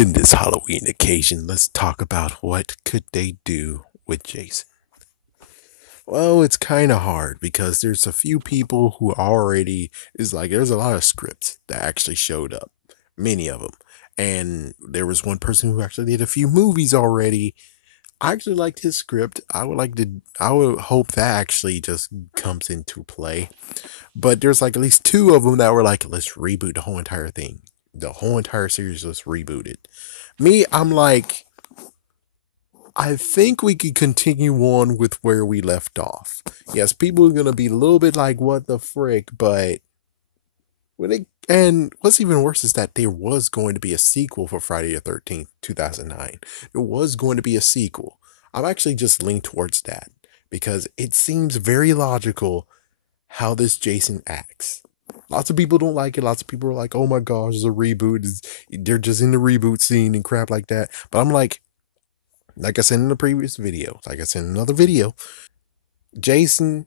In this Halloween occasion, let's talk about what could they do with Jason. Well, it's kind of hard because there's a few people who already is like there's a lot of scripts that actually showed up, many of them, and there was one person who actually did a few movies already. I actually liked his script. I would hope that actually just comes into play. But there's like at least two of them that were like, let's reboot the whole entire thing, the whole entire series. Let's reboot it. Me, I'm like, I think we could continue on with where we left off. Yes, people are gonna be a little bit like, "What the frick?" But and what's even worse is that there was going to be a sequel for Friday the 13th, 2009. There was going to be a sequel. I'm actually just leaning towards that because it seems very logical how this Jason acts. Lots of people don't like it. Lots of people are like, "Oh my gosh, it's a reboot. They're just in the reboot scene and crap like that." But I'm like I said in the previous video, like I said in another video, Jason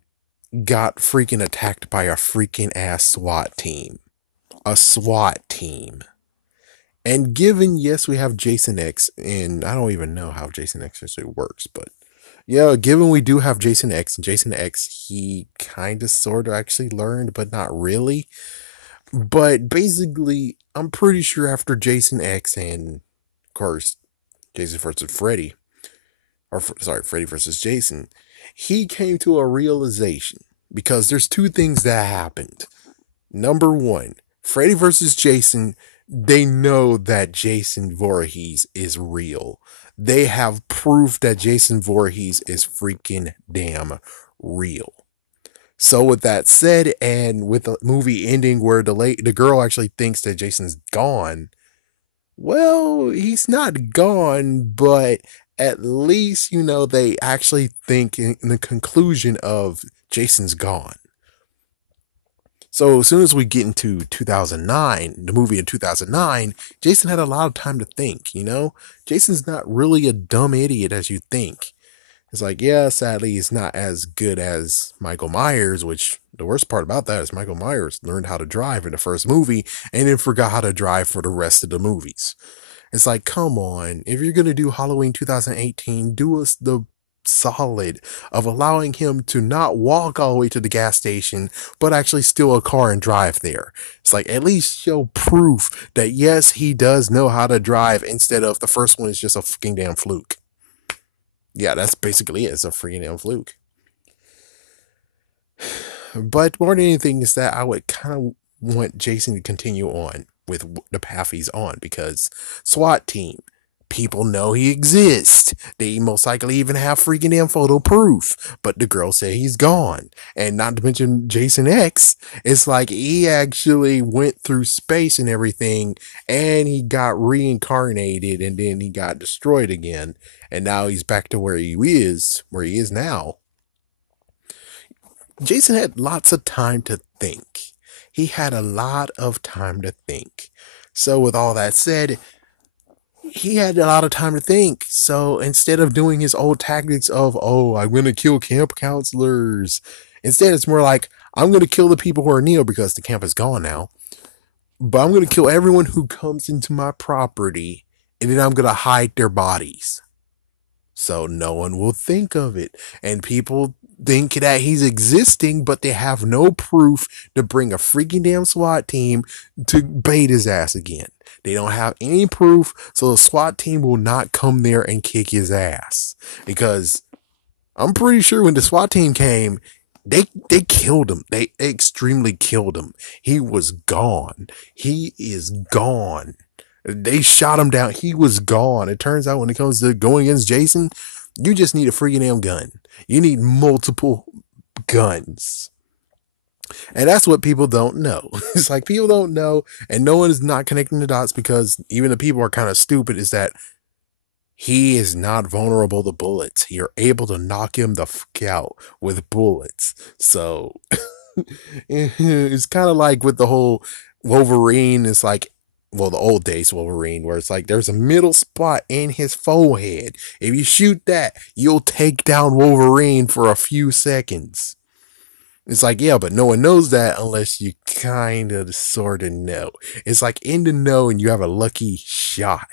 got freaking attacked by a freaking ass SWAT team. A SWAT team. And given, yes, we have Jason X, and I don't even know how Jason X actually works, but yeah, given we do have Jason X, and Jason X, he kind of sort of actually learned, but not really. But basically, I'm pretty sure after Jason X and, of course, Jason versus Freddy, sorry, Freddy versus Jason, he came to a realization because there's two things that happened. Number one, Freddy versus Jason, they know that Jason Voorhees is real. They have proof that Jason Voorhees is freaking damn real. So with that said, and with the movie ending where the girl actually thinks that Jason's gone, well, he's not gone, but at least, they actually think in the conclusion of Jason's gone. So as soon as we get into 2009, the movie in 2009, Jason had a lot of time to think. Jason's not really a dumb idiot as you think. It's like, yeah, sadly, he's not as good as Michael Myers, which the worst part about that is Michael Myers learned how to drive in the first movie and then forgot how to drive for the rest of the movies. It's like, come on, if you're going to do Halloween 2018, do us the solid of allowing him to not walk all the way to the gas station, but actually steal a car and drive there. It's like, at least show proof that yes, he does know how to drive instead of the first one is just a fucking damn fluke. Yeah, that's basically it. It's a freaking damn fluke. But more than anything is that I would kind of want Jason to continue on with the path he's on because SWAT team, people know he exists. They most likely even have freaking damn photo proof. But the girl said he's gone. And not to mention Jason X, it's like he actually went through space and everything and he got reincarnated and then he got destroyed again. And now he's back to where he is now. Jason had lots of time to think. He had a lot of time to think. So, with all that said, he had a lot of time to think. So, instead of doing his old tactics of, oh, I'm going to kill camp counselors, instead, it's more like, I'm going to kill the people who are Neo because the camp is gone now. But I'm going to kill everyone who comes into my property, and then I'm going to hide their bodies. So no one will think of it. And people think that he's existing, but they have no proof to bring a freaking damn SWAT team to bait his ass again. They don't have any proof, so the SWAT team will not come there and kick his ass. Because I'm pretty sure when the SWAT team came, they killed him. They extremely killed him. He was gone. He is gone. They shot him down. He was gone. It turns out when it comes to going against Jason, you just need a freaking damn gun. You need multiple guns. And that's what people don't know. It's like people don't know, and no one is not connecting the dots because even the people are kind of stupid, is that he is not vulnerable to bullets. You're able to knock him the fuck out with bullets. So it's kind of like with the whole Wolverine. It's like, well, the old days Wolverine, where it's like there's a middle spot in his forehead. If you shoot that, you'll take down Wolverine for a few seconds. It's like, yeah, but no one knows that unless you kind of sort of know. It's like in the know and you have a lucky shot.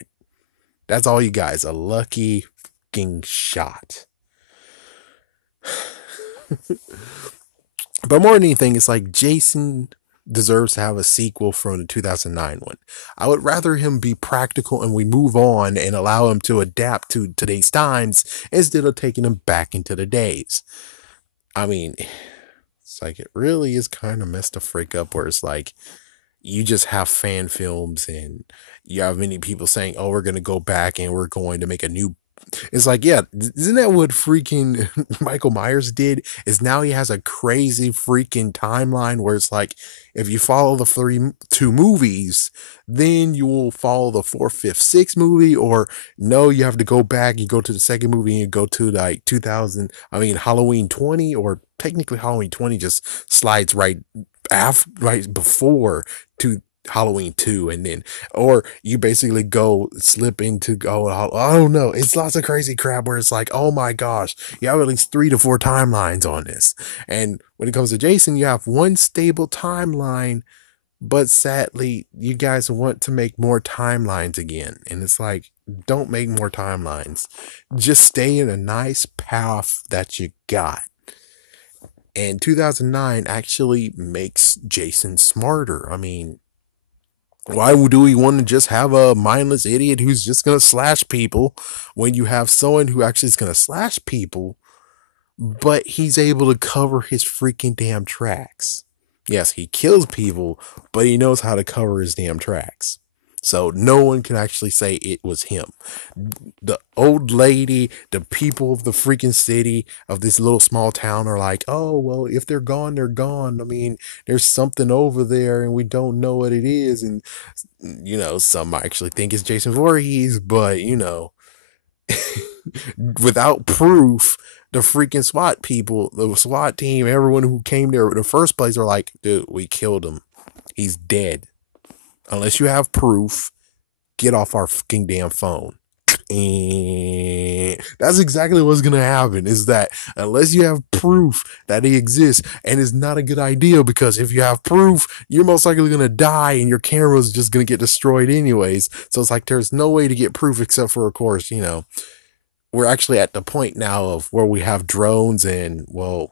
That's all you guys. A lucky fucking shot. But more than anything, it's like Jason deserves to have a sequel from the 2009 one. I would rather him be practical and we move on and allow him to adapt to today's times instead of taking him back into the days. I mean, it's like it really is kind of messed the freak up where it's like you just have fan films and you have many people saying, oh, we're going to go back and we're going to make a new. It's like, yeah, isn't that what freaking Michael Myers did? Is now he has a crazy freaking timeline where it's like, if you follow the two movies, then you will follow the fourth, fifth, sixth movie, or no, you have to go back. You go to the second movie and you go to like 2000. I mean, Halloween 20, or technically Halloween 20 just slides right before to Halloween 2, and then or you basically go slip into go I don't know, it's lots of crazy crap where it's like, oh my gosh, you have at least 3 to 4 timelines on this. And when it comes to Jason, you have one stable timeline, but sadly you guys want to make more timelines again, and it's like, don't make more timelines, just stay in a nice path that you got. And 2009 actually makes Jason smarter. I mean, why do we want to just have a mindless idiot who's just going to slash people when you have someone who actually is going to slash people, but he's able to cover his freaking damn tracks? Yes, he kills people, but he knows how to cover his damn tracks. So no one can actually say it was him. The old lady, the people of the freaking city of this little small town are like, oh, well, if they're gone, they're gone. I mean, there's something over there and we don't know what it is. And, some actually think it's Jason Voorhees, but, without proof, the freaking SWAT people, the SWAT team, everyone who came there in the first place are like, dude, we killed him. He's dead. Unless you have proof, get off our fucking damn phone. And that's exactly what's gonna happen, is that unless you have proof that he exists, and it's not a good idea, because if you have proof, you're most likely gonna die and your camera's just gonna get destroyed anyways. So it's like there's no way to get proof except for, of course, we're actually at the point now of where we have drones, and well,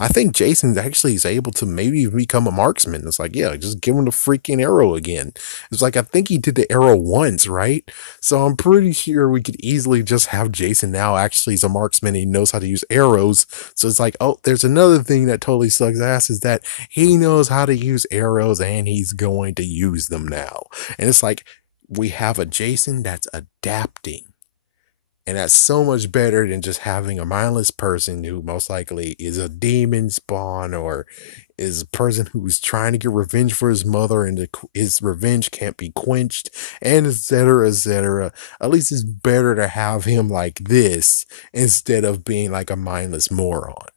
I think Jason actually is able to maybe become a marksman. It's like, yeah, just give him the freaking arrow again. It's like, I think he did the arrow once, right? So I'm pretty sure we could easily just have Jason now actually is a marksman. He knows how to use arrows. So it's like, oh, there's another thing that totally sucks ass, is that he knows how to use arrows and he's going to use them now. And it's like, we have a Jason that's adapting. And that's so much better than just having a mindless person who most likely is a demon spawn, or is a person who's trying to get revenge for his mother and his revenge can't be quenched, and etc. etc. At least it's better to have him like this instead of being like a mindless moron.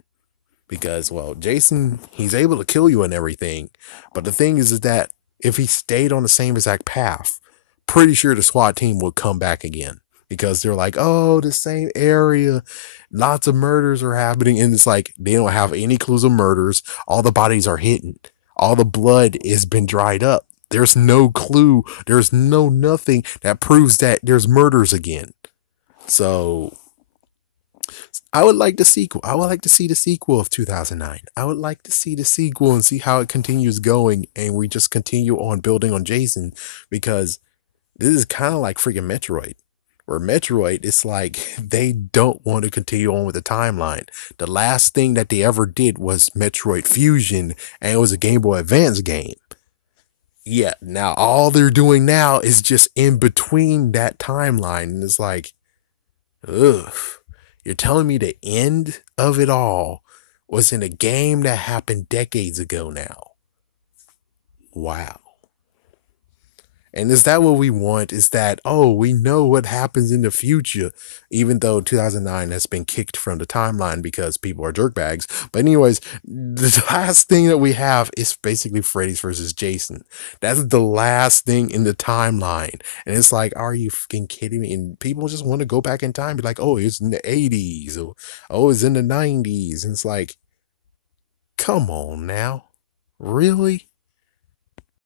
Because, well, Jason, he's able to kill you and everything. But the thing is that if he stayed on the same exact path, pretty sure the SWAT team would come back again. Because they're like, oh, the same area, lots of murders are happening. And it's like, they don't have any clues of murders. All the bodies are hidden. All the blood has been dried up. There's no clue. There's no nothing that proves that there's murders again. So I would like the sequel. I would like to see the sequel of 2009. I would like to see the sequel and see how it continues going. And we just continue on building on Jason, because this is kind of like freaking Metroid. Where Metroid, it's like they don't want to continue on with the timeline. The last thing that they ever did was Metroid Fusion, and it was a Game Boy Advance game. Yeah, now all they're doing now is just in between that timeline. And it's like, ugh, you're telling me the end of it all was in a game that happened decades ago now. Wow. And is that what we want? Is that, oh, we know what happens in the future, even though 2009 has been kicked from the timeline because people are jerkbags. But anyways, the last thing that we have is basically Freddy's versus Jason. That's the last thing in the timeline. And it's like, are you fucking kidding me? And people just want to go back in time, be like, oh, it's in the 80s, or oh, it's in the 90s. And it's like, come on now. Really?